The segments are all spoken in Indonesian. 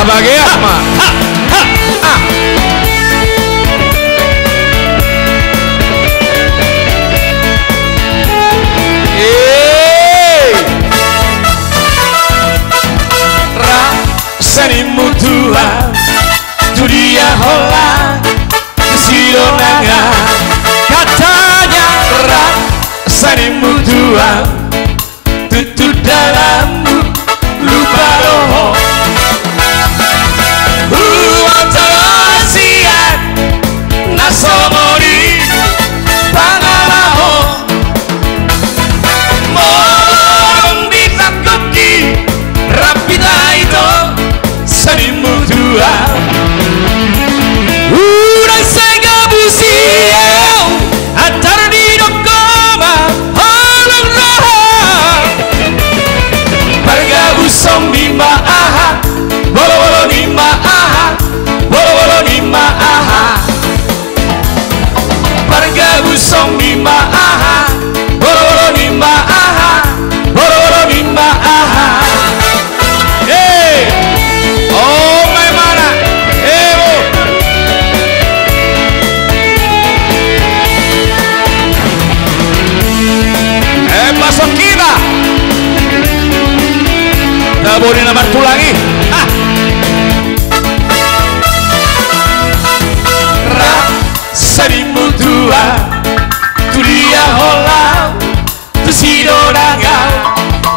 Kabagean mah. Sani mutua dunia hola kesidonanga katanya rak sani mutua tutu dalammu lupa roho uantarasian nasomori pangalaho morong ditakuti rapida itu sani mutua urang sega busiau antar di dokoma halang raha parga usong di maaha bolo-bolo di maaha bolo-bolo di maaha parga usong di maaha bolo-bolo di maaha bolo-bolo di maaha. Masuk kita tak boleh nama tulangi rasa dimutua tu dia hola tu si doranga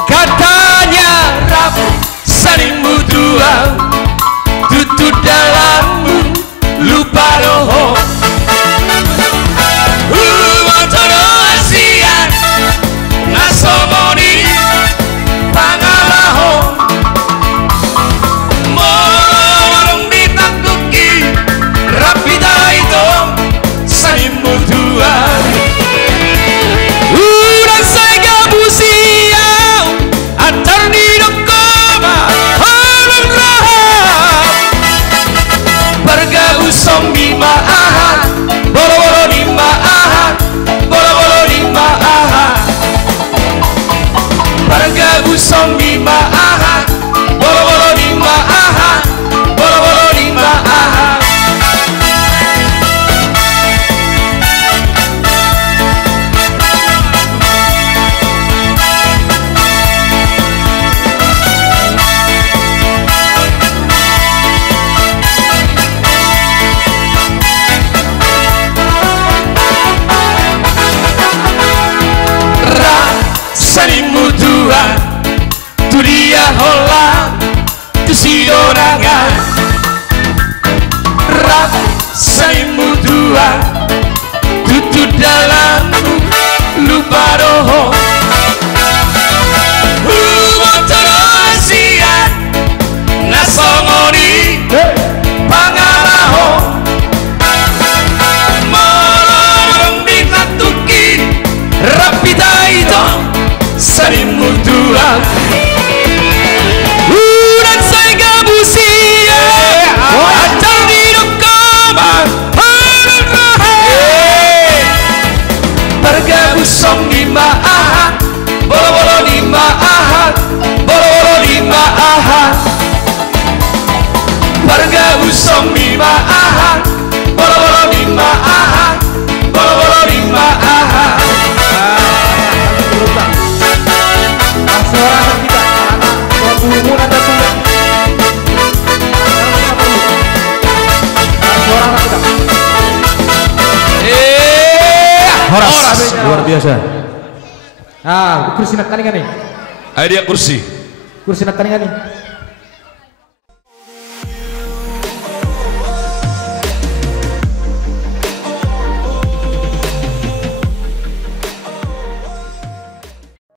katanya rasa dimutua tu dalammu lupa roho nasomoni pangalaho morong ditakuti rapida itu sani mutua urang sega busiau antar di dokoma halang raha parga usong di maaha bolo-bolo di maaha bolo-bolo di maaha parga usong di maaha bolo-bolo di maaha bolo-bolo di maaha. Sani mutua tu dia hola tu si doranga rap sani mutua tu dalammu lupa roho uantarasian nasomoni pangalaho morong ditatuki rapida itu sani mutua urang sega busia antar di dokoma halang raha parga usong di maaha bolo-bolo di maaha bolo-bolo di maaha parga usong di maaha bolo-bolo di maaha bolo-bolo di maaha. Horas luar biasa. Ah, kursi nak tandingan nih. Ayo dia kursi. Kursi nak tandingan nih.